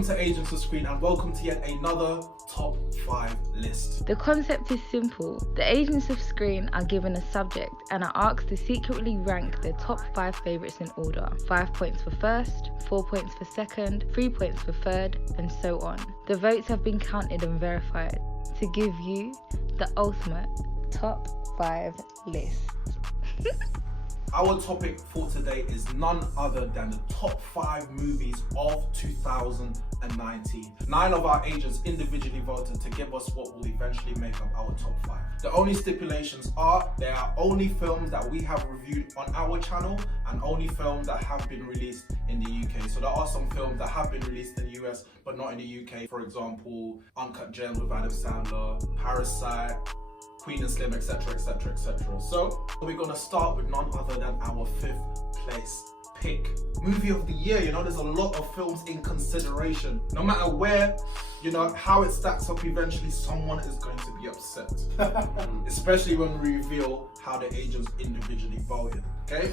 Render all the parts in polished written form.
Welcome to Agents of S.C.R.E.E.N and welcome to yet another top 5 list. The concept is simple. The agents of S.C.R.E.E.N are given a subject and are asked to secretly rank their top 5 favourites in order. 5 points for first, 4 points for second, 3 points for third, and so on. The votes have been counted and verified to give you the ultimate top 5 list. Our topic for today is none other than the top 5 movies of 2019. 9 of our agents individually voted to give us what will eventually make up our top 5. The only stipulations are there are only films that we have reviewed on our channel and only films that have been released in the UK. So there are some films that have been released in the US but not in the UK. For example, Uncut Gems with Adam Sandler, Parasite, Queen and Slim, etc, etc, etc. So we're gonna start with none other than our 5th place pick. Movie of the year, you know, there's a lot of films in consideration. No matter where, you know, how it stacks up, eventually someone is going to be upset. Especially when we reveal how the agents individually voted, okay?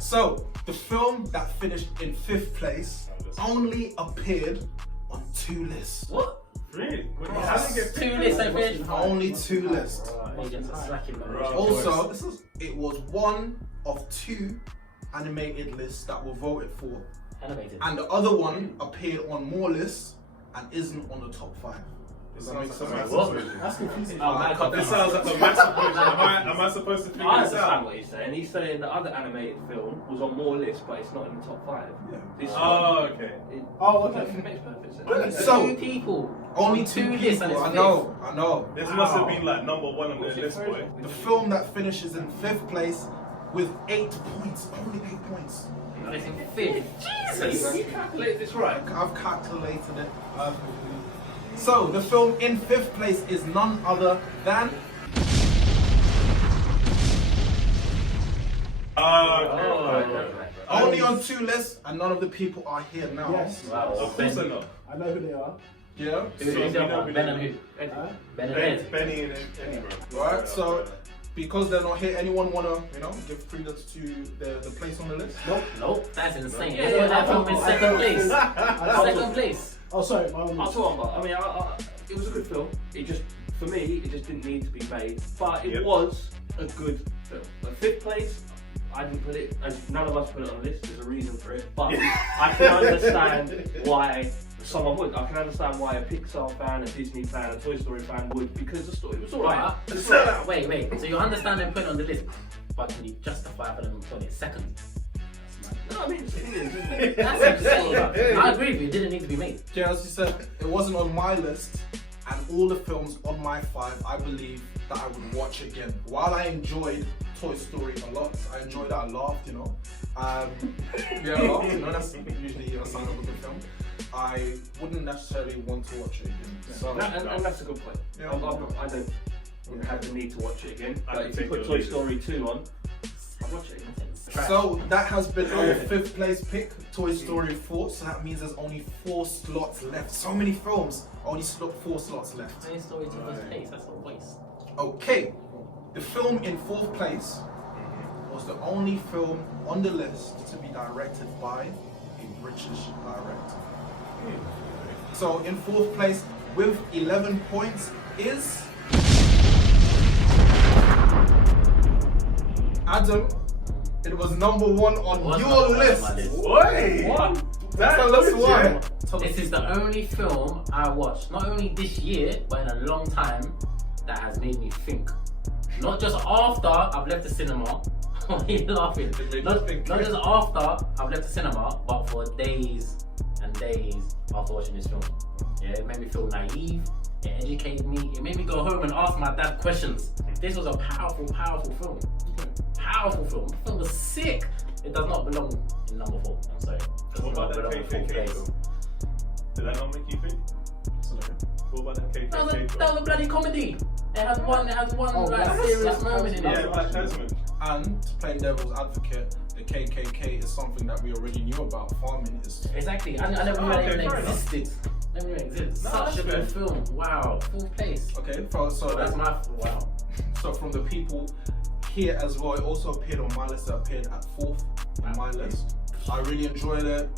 So the film that finished in 5th place only appeared on 2 lists. What? Really? How did you get 2 lists I finished? Only 2 lists. Agents are slacking. Also, it was one of 2 animated lists that were voted for. Animated. And the other one appeared on more lists and isn't on the top 5. Does that make sense? That's confusing. That sounds like a massive question. Am I supposed to figure I this understand out? what he's saying. He's saying the other animated film was on more lists, but it's not in the top 5. Yeah. This Okay. It makes perfect sense. So, 2 people. Only on 2 lists and people. it's I know. This must have been like number 1 on the list, boy. The film that finishes in 5th place with 8 points. Only 8 points. And it's in 5th. Jesus! You calculated this right. I've calculated it. So the film in 5th place is none other than only on 2 lists, and none of the people are here now. Yes. Wow. Of course I know. I know who they are. Yeah. Ben and who? Ben and Ed. Benny and Eddie, bro. Right. So because they're not here, anyone wanna give credence to the place on the list? Nope. That's insane. Yeah, that film in 2nd place. 2nd place. Oh, sorry. I'll talk about. I mean, it was a good film. It just, for me, it just didn't need to be made. But it was a good film. Like 5th place, I didn't put it, and none of us put it on the list. There's a reason for it. But I can understand why someone would. I can understand why a Pixar fan, a Disney fan, a Toy Story fan would, because the story was alright. Wait. So you understand them putting it on the list, but can you justify for them putting it 2nd? No, I mean, it is, isn't it? That's insane. I agree with you. It didn't need to be made. Yeah, as you said, it wasn't on my list, and all the films on my 5, I believe that I would watch again. While I enjoyed Toy Story a lot, I enjoyed that. I laughed, I laughed. That's usually a sign of a good film. I wouldn't necessarily want to watch it again. So, and that's a good point. Yeah. I don't have the need to watch it again. I But can if you take put it or Toy leave it. Story 2 on, I'd watch it again. So that has been our 5th place pick, Toy Story 4. So that means there's only 4 slots left. So many films, only 4 slots left. Toy Story to 1st place. That's a waste. Okay, the film in 4th place was the only film on the list to be directed by a British director. So in 4th place with 11 points is Adam. It was number 1 on your list. Wait! Tell us why. This is the only film I watched, not only this year, but in a long time, that has made me think. Not just after I've left the cinema. Why are you laughing? Not just after I've left the cinema, but for days and days after watching this film. Yeah, it made me feel naive. It educated me. It made me go home and ask my dad questions. This was a powerful film. Powerful film. The film was sick. It does not belong in number 4. I'm sorry. What about that KKK film? Did that not make you think? What about that KKK That was a bloody comedy. It has one serious moment in it. Yeah, Black Desmond. And playing devil's advocate, the KKK is something that we already knew about. Farming is Exactly. I never knew that even existed. Never knew it existed. Such a good film. Wow. 4th place. okay. So That's my wow. So from the people here as well, it also appeared on my list. It appeared at 4th on my list. I really enjoyed it.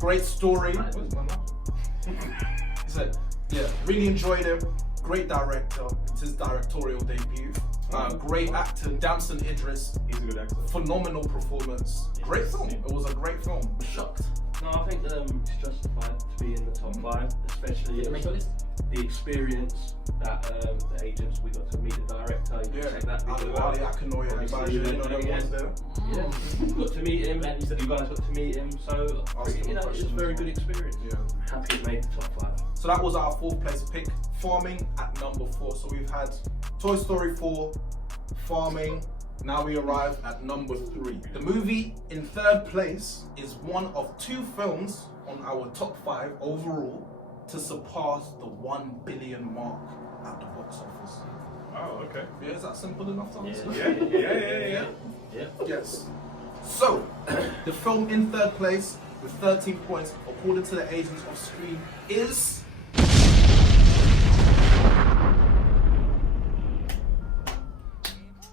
Great story. Where's my laptop? He said, yeah, really enjoyed him. Great director. It's his directorial debut. Great actor, Damson Idris. He's a good actor. Phenomenal performance. Great film. It was a great film. Shocked. No, I think it's justified to be in the top 5, especially the experience that the agents, we got to meet the director. You check that video out. Yeah, we got to meet him, and you guys got to meet him. So it was a very good experience. Yeah. Happy it made the top 5. So that was our 4th place pick. Farming at number 4. So we've had Toy Story 4, Farming. Now we arrive at number 3. The movie in 3rd place is one of 2 films on our top 5 overall to surpass the 1 billion mark at the box office. Oh, okay. Yeah, is that simple enough to answer? Yeah. Yes. So, the film in 3rd place with 13 points, according to the Agents of S.C.R.E.E.N, is...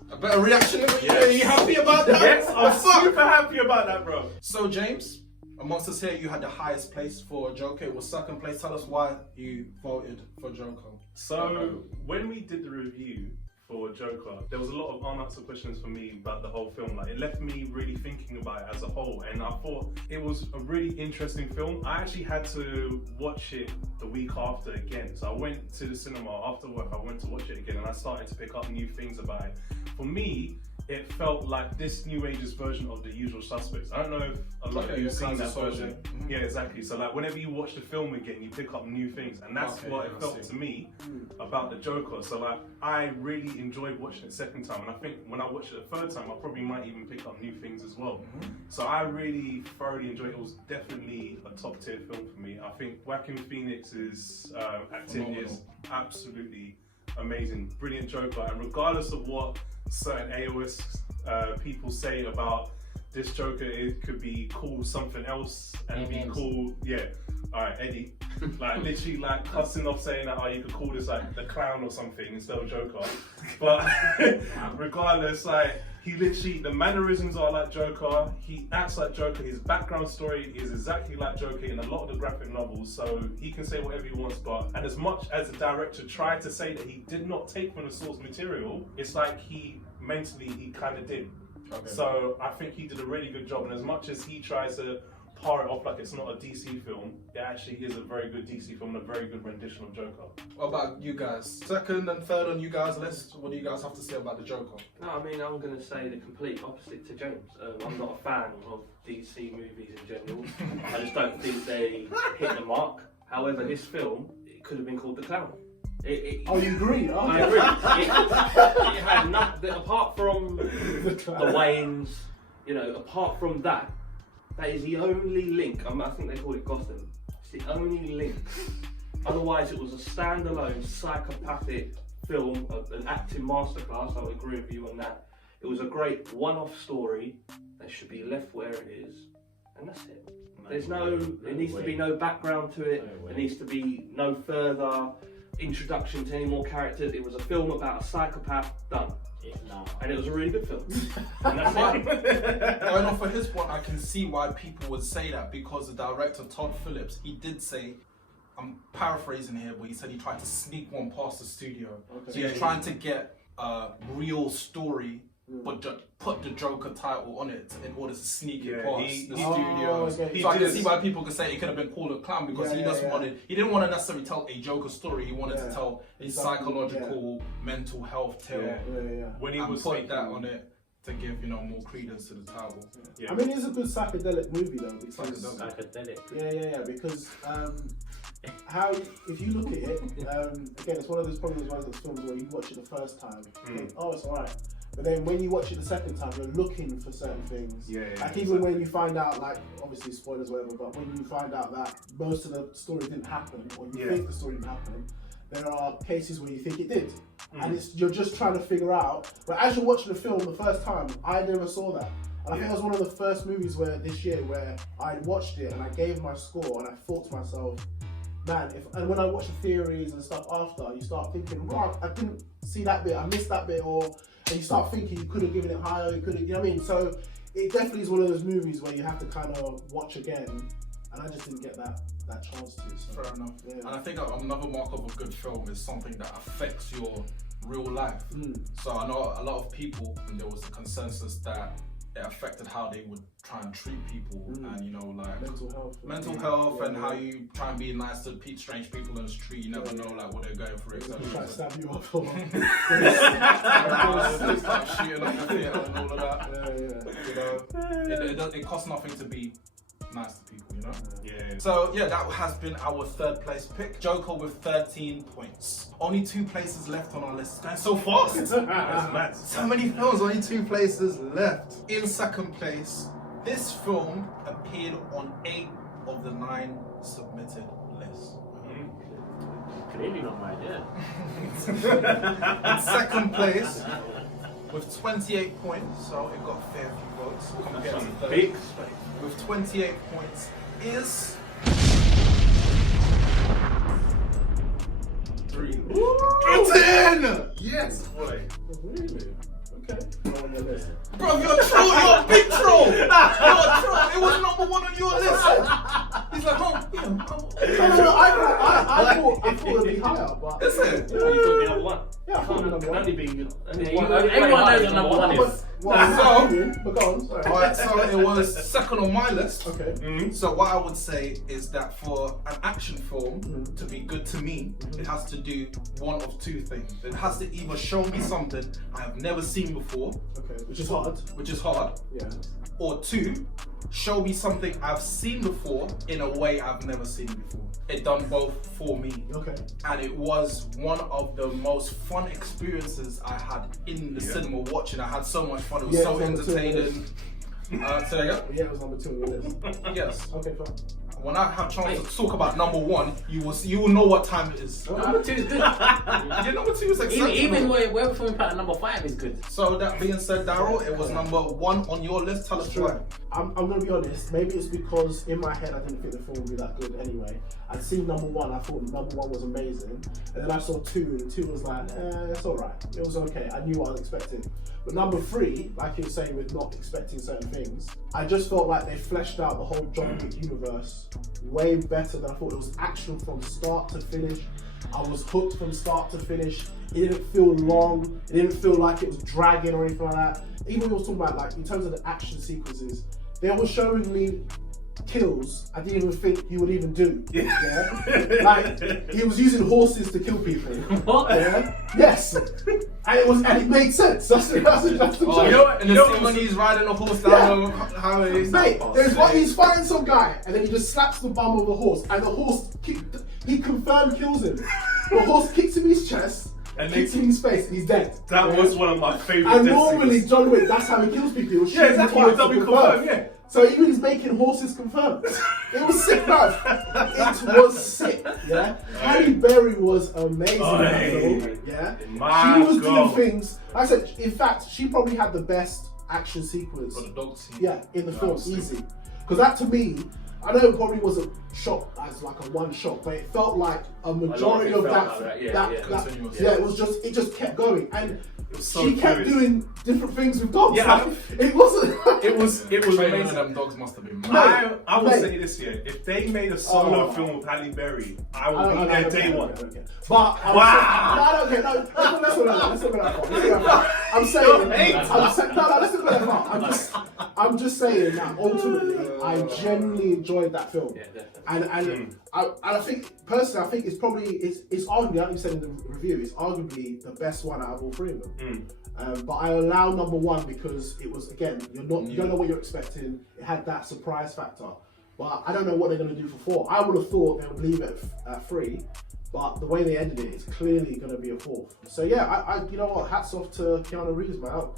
A better reaction than you. Are you happy about that? Yes, I'm super happy about that, bro. So, James, amongst us here, you had the highest place for Joker. It was 2nd place. Tell us why you voted for Joker. So, when we did the review for Joker, there was a lot of unanswered questions for me about the whole film. Like, it left me really thinking about it as a whole, and I thought it was a really interesting film. I actually had to watch it the week after again. So I went to the cinema after work, I went to watch it again, and I started to pick up new things about it. For me, it felt like this New Age's version of The Usual Suspects. I don't know if a lot of you have seen that version. Mm-hmm. Yeah, exactly. So like whenever you watch the film again, you pick up new things, and that's what it felt to me about the Joker. So like I really enjoyed watching it 2nd time, and I think when I watched it the 3rd time, I probably might even pick up new things as well. So I really thoroughly enjoyed it. It was definitely a top tier film for me. I think Joaquin Phoenix's acting is absolutely amazing, brilliant Joker, and regardless of what certain AOS people say about this Joker, it could be called something else and be called, alright, Eddie, like literally like cussing off saying that, oh, you could call this like the clown or something instead of Joker. But regardless, like he literally, the mannerisms are like Joker, he acts like Joker, his background story is exactly like Joker in a lot of the graphic novels, so he can say whatever he wants. But and as much as the director tried to say that he did not take from the source material, it's like he kind of did. Okay. So I think he did a really good job, and as much as he tries to par it off like it's not a DC film, it actually is a very good DC film and a very good rendition of Joker. What about you guys? 2nd and 3rd on you guys' list. What do you guys have to say about the Joker? No, I mean, I'm going to say the complete opposite to James. I'm not a fan of DC movies in general. I just don't think they hit the mark. However, this film, it could have been called The Clown. You agree? Oh. I agree. It had nothing, apart from the Waynes, apart from that, that is the only link. I think they call it Gotham. It's the only link. Otherwise, it was a standalone psychopathic film, an acting masterclass. I would agree with you on that. It was a great one-off story that should be left where it is, and that's it. There needs to be no background to it. There needs to be no further introduction to any more characters. It was a film about a psychopath, done. And it was a really good film. And that's it. Going off of his point, I can see why people would say that, because the director Todd Phillips, he did say, I'm paraphrasing here, but he said he tried to sneak one past the studio. Okay. So he's trying to get a real story, but just put the Joker title on it in order to sneak it past the studio. Okay. So I can see why people could say it could have been called a clown, because he didn't want to necessarily tell a Joker story. He wanted to tell a psychological, mental health tale. When he was put that on it to give more credence to the title. I mean, it's a good psychedelic movie though. Because, psychedelic. Because if you look at it, again, it's one of those films where you watch it the first time, you think, oh, it's alright. But then when you watch it the second time, you're looking for certain things. Even when you find out, like, obviously spoilers, whatever, but when you find out that most of the story didn't happen, or you think the story didn't happen, there are cases where you think it did. And you're just trying to figure out, but as you're watching the film the first time, I never saw that. And I think it was one of the first movies this year where I watched it and I gave my score and I thought to myself, man, and when I watch the theories and stuff after, you start thinking, wow, I didn't see that bit, I missed that bit, and you start thinking you could have given it higher, you know what I mean? So it definitely is one of those movies where you have to kind of watch again and I just didn't get that chance to. So. Fair enough. Yeah. And I think another mark of a good film is something that affects your real life. So I know a lot of people, and there was a consensus that it affected how they would try and treat people, and you know, like mental health, and how you try and be nice to strange people in the street. You never know like what they're going through. Try to stab you up. Start shooting up the theatre and all of that. You know, it costs nothing to be nice to people, you know? Yeah. So yeah, that has been our third place pick. Joker with 13 points. Only 2 places left on our list. It's going so fast. So many films, only 2 places left. In second place, this film appeared on 8 of the 9 submitted lists. Clearly not mine, In second place, with 28 points, so it got a fair few votes. Come get to third. Big space. With 28 points is 3. 10! Yes, boy. Really? Okay. On your list. Bro, you're a troll. You're a big troll. You're a troll. It was number 1 on your list. He's like, oh, yeah. No, I thought it'd be higher, but Is it? You thought it'd be number 1? yeah, I thought it'd be number Can 1. only be. Everyone knows what number 1 is. But go on, sorry. Alright, so it was second on my list. Okay. So what I would say is that for an action film to be good to me, it has to do one of 2 things. It has to either show me something I have never seen before, Okay, which is hard. Yeah. or 2, show me something I've seen before in a way I've never seen before. It done both for me. Okay. And it was one of the most fun experiences I had in the cinema watching. I had so much fun. It was so it was number 2 on your entertaining. So yeah. Yeah, it was number 2 on your list. Yes. Okay, fine. When I have chance to talk about number 1, you will know what time it is. Number 2 is good. Yeah, number 2 is exceptional. Even where from impact number 5 is good. So that being said, Daryl, it was number 1 on your list. Tell us why. I'm gonna be honest. Maybe it's because in my head I didn't think the film would be that good anyway. I'd seen number 1. I thought number 1 was amazing, and then I saw 2, and 2 was like, it's alright. It was okay. I knew what I was expecting. But number 3, like you were saying, with not expecting certain things, I just felt like they fleshed out the whole John Wick universe way better than I thought. It was action from start to finish. I was hooked from start to finish. It didn't feel long. It didn't feel like it was dragging or anything like that. Even when we were talking about, like, in terms of the action sequences, they were showing me kills I didn't even think he would even do. Yeah? Like, he was using horses to kill people. What? Yeah? Yes. And it made sense. That's the Oh, you know what? And the scene when he's riding a horse down the highway. Mate, there's one, he's fighting some guy, and then he just slaps the bum of the horse, and the horse, he confirmed kills him. The horse kicks him in his chest, and kicks him in his face, and he's dead. That was one of my favourite And death normally, scenes. John Wick, that's how he kills people. He was Yeah, shooting exactly. twice to Double confirm. confirm, yeah. So even he's making horses confirm. It was sick, bruv. It was sick, yeah. Halle Berry was amazing in that film, yeah. My She was God. doing things. Like I said, in fact, she probably had the best action sequence. For the dog scene. Yeah, in the film, easy. Because that to me, I know it probably wasn't shot as like a one shot, but it felt like a majority of that. Yeah, it just kept going, and so she kept fluid. doing different things with dogs. Yeah, like, it wasn't. It was Training amazing. them dogs must have been mad. I will Mate. say this here: if they made a solo film with Halle Berry, I will be there day one. But I don't care. No, let's not go that far. I'm saying, let's not go that far. I'm just saying that ultimately, I genuinely enjoyed that film. Yeah, definitely. And I think personally, I think it's probably it's arguably, like you said in the review, it's arguably the best one out of all 3 of them. But I allow number 1 because it was, again, you don't know what you're expecting. It had that surprise factor. But I don't know what they're going to do for 4. I would have thought they would leave it at 3, but the way they ended it is clearly going to be a 4th. So yeah, I you know what? Hats off to Keanu Reeves, man.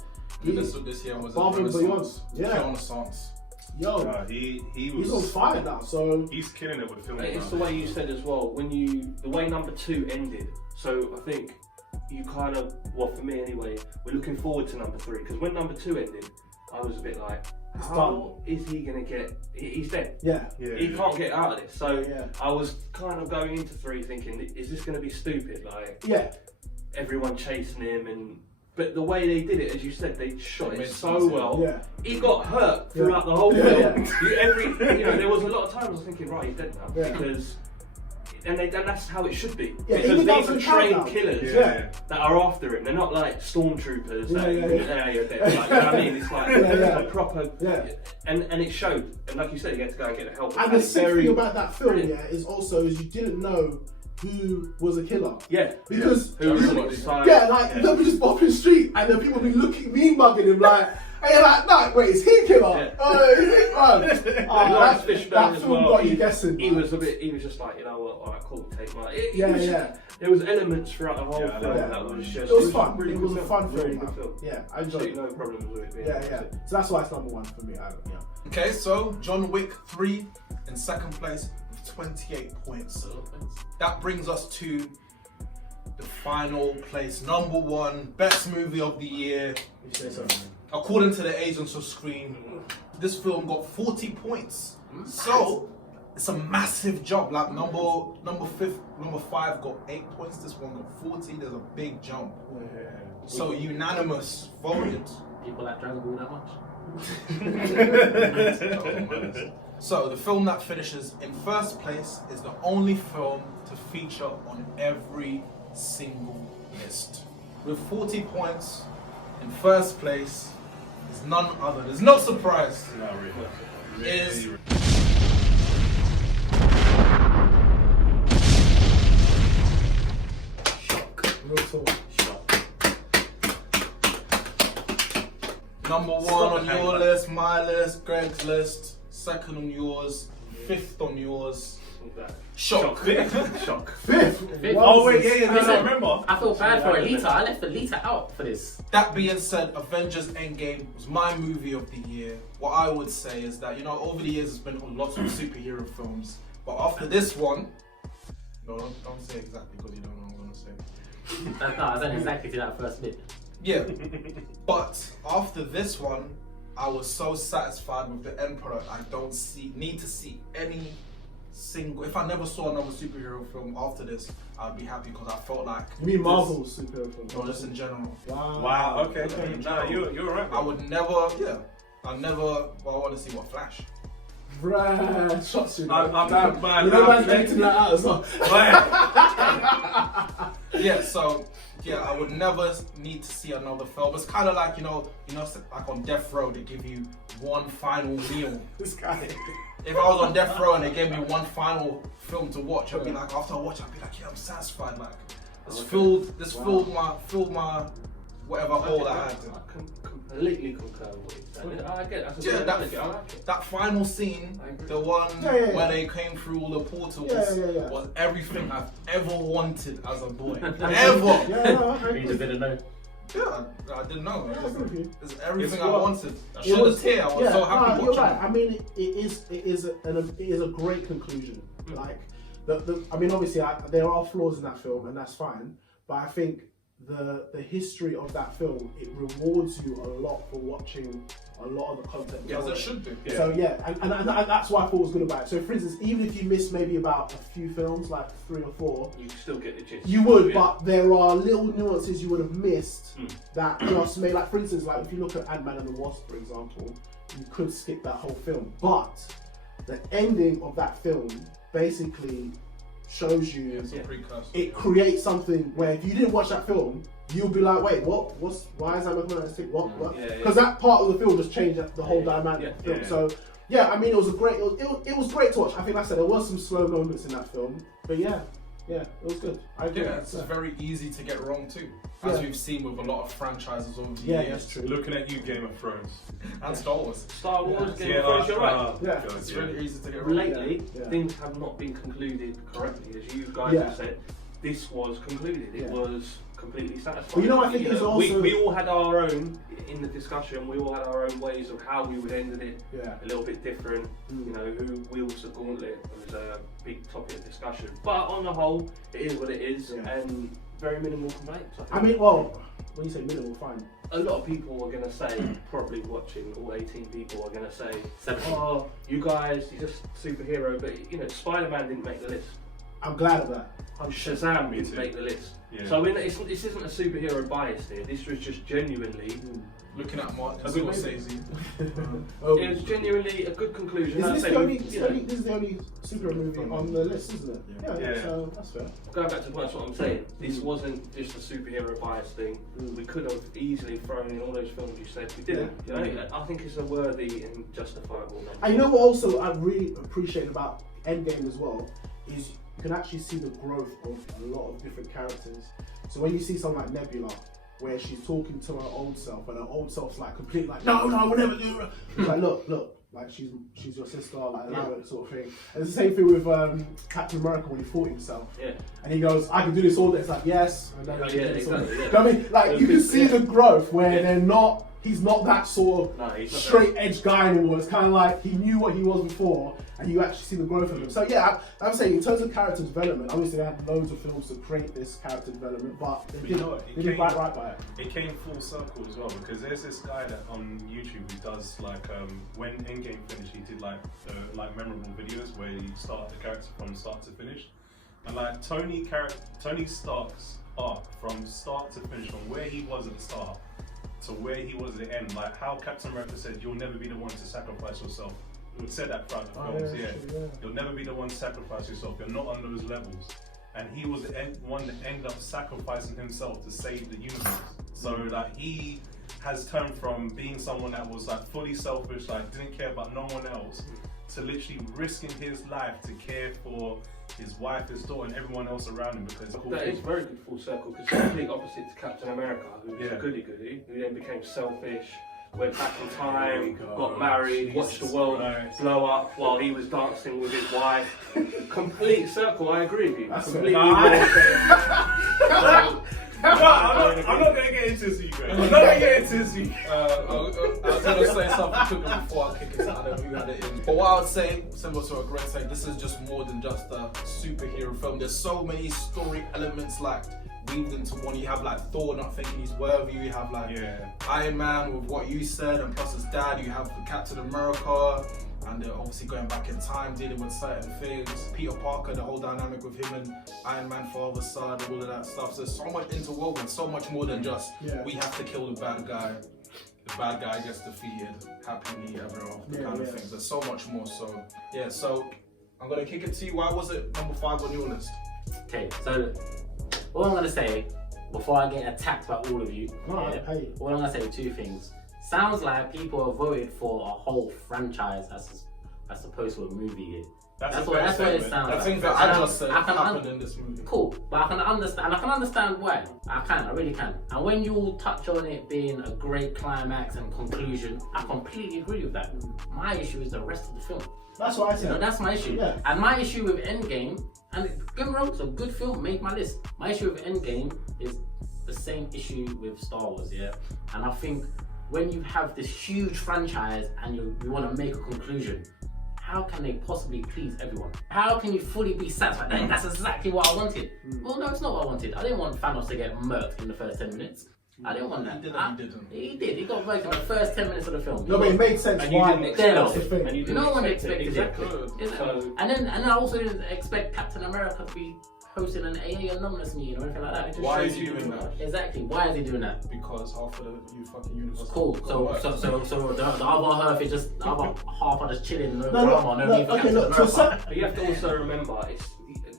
This year was Above a and beyond. renaissance. Yeah. Renaissance. Yo, He he's was on fire now. So he's killing it with filming. It's the way you said as well, the way number 2 ended. So I think you kind of, well for me anyway, we're looking forward to number 3, because when number 2 ended, I was a bit like, how is he going to get, he's dead. yeah. He can't get out of this. So Yeah. I was kind of going into 3 thinking, is this going to be stupid? Like, Yeah. everyone chasing him and... but the way they did it, as you said, they shot it so sense, well. Yeah. He got hurt throughout the whole film. Yeah. There was a lot of times I was thinking, right, he's dead now, Yeah. because. And that's how it should be. Yeah, because even down these to are the trained countdown. killers Yeah. that are after him. They're not like stormtroopers. Yeah, You're dead. Like, you know what I mean? It's like a proper. Yeah. And it showed. And like you said, you had to go and get the help. And the sick thing about that film, brilliant. is also is you didn't know who was a killer. Yeah. Because Who was on his side. they'll be just bopping the street and then people be looking, mean mugging him like, and you're like, no, wait, is he a killer? Yeah. Lawrence That Fishburne as film well. Got you he guessing. he was just like, you know what, alright, cool, take my. Yeah. There was elements throughout the whole film Yeah. that was just. It was fun. Really It was good a fun Really film. good film. Yeah, I enjoyed Absolutely it. no problems with it being. Yeah. So that's why it's number one for me. Okay, so John Wick 3 in second place with 28 points. That brings us to the final place, number one, best movie of the year. You say so. According to the Agents of S.C.R.E.E.N, this film got 40 points. So it's a massive jump. Like number 5 got 8 points. This one got 40. There's a big jump. Yeah. So unanimous voted. People like Dragon Ball that much? So the film that finishes in first place is the only film to feature on every single list. With 40 points in first place is none other. There's no surprise. No, really. Is Real talk. number one on your list, my list, Greg's list, second on yours, fifth on yours. Shock. Shock. Fifth. Oh wait, yeah, Listen, I remember. I feel bad for Alita. I left Alita out for this. That being said, Avengers Endgame was my movie of the year. What I would say is that, over the years there's been lots of superhero films, but after this one, no, don't say exactly because you don't know what I'm going to say. No, I was only exactly to that first bit. Yeah, but after this one, I was so satisfied with the end product. I don't need to see any single. If I never saw another superhero film after this, I'd be happy because I felt like. You mean Marvel's superhero film? No, just in general. Wow. Okay. Nah, you're right. I would never. Yeah, I want to see what Flash. Bruh, shots you. I'm bad. You know man's editing that out as well. Yeah, so I would never need to see another film. It's kind of like like on death row they give you one final meal. This guy. If I was on death row and they gave me one final film to watch, I'd be like, after I watch, I'd be like, yeah, I'm satisfied. Like, filled my whatever hole I had. I completely concur with what you said. I get it. That's a good analogy. I like it. That final scene, the one where they came through all the portals, was everything I've ever wanted as a boy. Ever. You just didn't know. Yeah, I didn't know. It's everything It's I what- wanted. I shed a tear. I was so happy you're watching right. it. I mean, it is a great conclusion. Like, I mean, obviously, there are flaws in that film, and that's fine. But I think the history of that film, it rewards you a lot for watching a lot of the content. Yes, it should do. So and that's why I thought was good about it. So for instance, even if you miss maybe about a few films, like 3 or 4, You still get the gist. you would, but there are little nuances you would have missed that just made, like for instance, like if you look at Ant-Man and the Wasp, for example, you could skip that whole film. But the ending of that film basically shows you It's a precursor. it creates something where if you didn't watch that film, you'll be like, wait, what? Why is that mathematics? What? Because that part of the film just changed the whole dynamic of the film. So I mean, it was great to watch. I think, like I said, there was some slow moments in that film, but yeah, it was good. I agree. Yeah, it's very easy to get wrong too, as we've seen with a lot of franchises over the Yeah, years. that's true. Looking at you, Game of Thrones. And Star Wars. Star Wars, Game of Thrones, you're right. Yeah. It's really easy to get wrong. Lately, Yeah. things have not been concluded correctly, as you guys have said. This was concluded. It was completely satisfying. Well, I think it's also we all had our own in the discussion. We all had our own ways of how we would end it. Yeah. A little bit different. Who wields the gauntlet was a big topic of discussion. But on the whole, it is what it is, and very minimal complaints. I mean, well, when you say minimal, fine. a lot of people are going to say, probably watching, all 18 people are going to say, oh, you guys, you're just superhero, but Spider-Man didn't make the list. I'm glad of that. Shazam would make the list. Yeah. So I mean, this isn't a superhero bias here. This was just genuinely Looking at Martin A good Scorsese. it was genuinely a good conclusion. Is this, I'd say this is the only superhero movie on the list, isn't it? Yeah. So that's fair. Going back to what I'm saying, this wasn't just a superhero bias thing. We could have easily thrown in all those films you said. We didn't. You know, I think it's a worthy and justifiable number. And you know what also I really appreciate about Endgame as well is you can actually see the growth of a lot of different characters. So when you see someone like Nebula, where she's talking to her old self, and her old self's like completely like, no, we'll never do it. She's like, look, like she's your sister, like allow it, sort of thing. And it's the same thing with Captain America when he fought himself. Yeah. And he goes, I can do this all day. It's like, yes. And then Exactly. You know what I mean? Like you can see the growth where they're not. He's not that sort of straight edge guy anymore. It's kind of like he knew what he was before, and you actually see the growth of him. So yeah, I'm saying in terms of character development, obviously they had loads of films to create this character development, but they did quite right by it. It came full circle as well, because there's this guy that on YouTube who does like when Endgame finished, he did like memorable videos where he started the character from start to finish, and like Tony Stark's arc from start to finish, from where he was at the start to where he was at the end, like how Captain America said, "You'll never be the one to sacrifice yourself." He would say that throughout the films. You'll never be the one to sacrifice yourself. You're not on those levels. And he was the one that ended up sacrificing himself to save the universe. So like he has turned from being someone that was like fully selfish, like didn't care about no one else, to literally risking his life to care for his wife, his daughter, and everyone else around him. Because that is very good full circle, because it's complete opposite to Captain America, who was a goody-goody, who then became selfish, went back in time, got married, watched the world blow up while he was dancing with his wife. Complete circle, I agree with you. Completely I'm not gonna get into this, you guys. I'm not gonna get into this. I was gonna say something quickly before I kick it out and we had it in. But what I would say, similar to what Greg said, this is just more than just a superhero film. There's so many story elements like weaved into one. You have like Thor not thinking he's worthy. You have like Iron Man with what you said, and plus his dad. You have Captain America, and they're obviously going back in time, dealing with certain things. Peter Parker, the whole dynamic with him and Iron Man, father, son, all of that stuff. So there's so much interwoven, so much more than just we have to kill the bad guy. The bad guy gets defeated, happily ever after kind of thing. There's so much more. So yeah, so I'm gonna kick it to you. Why was it number 5 on your list? Okay, so all I'm gonna say before I get attacked by all of you, all I'm gonna say 2 things. Sounds like people have voted for a whole franchise as opposed to a movie here. That's what it sounds like. The things that I just said happened in this movie. Cool, but I can understand why. I really can. And when you all touch on it being a great climax and conclusion, I completely agree with that. My issue is the rest of the film. That's what I said. You know, that's my issue. Yeah. And my issue with Endgame, and don't get me wrong, it's a good film, made my list. My issue with Endgame is the same issue with Star Wars, And I think when you have this huge franchise and you want to make a conclusion, how can they possibly please everyone? How can you fully be satisfied? That's exactly what I wanted. Well, no, it's not what I wanted. I didn't want Thanos to get murked in the first 10 minutes. I didn't want that. He didn't. He did. He got murked in the first 10 minutes of the film. No, but it made sense. And you didn't expect it. And you didn't no one expected exactly. it. So, and I also didn't expect Captain America to be hosting an AA anonymous meeting or anything like that. Why is he doing that? Exactly. Why is he doing that? Because half of the fucking universe. Cool. So the other half is just the other half are just chilling. No drama. No need for Captain America. But you have to also remember,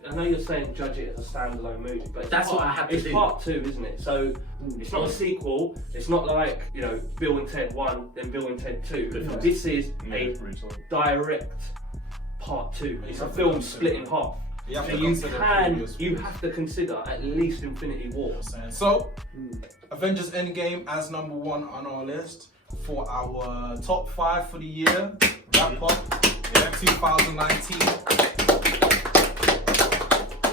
I know you're saying judge it as a standalone movie, but that's what I have to do. It's part 2, isn't it? So it's not a sequel. It's not like, you know, Bill and Ted 1, then Bill and Ted 2. Yeah. This is a direct part 2. It's a film split in half. You have to consider at least Infinity War. So, Avengers Endgame as number 1 on our list for our top 5 for the year. Wrap up, 2019.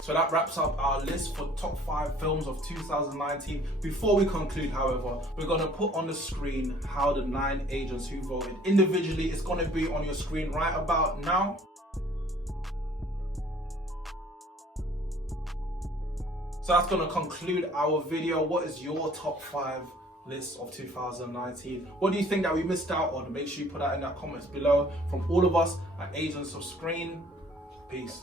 So that wraps up our list for top 5 films of 2019. Before we conclude, however, we're going to put on the screen how the 9 agents who voted individually. It's going to be on your screen right about now. So that's going to conclude our video. What is your top 5 list of 2019? What do you think that we missed out on? Make sure you put that in the comments below. From all of us at Agents of S.C.R.E.E.N, peace.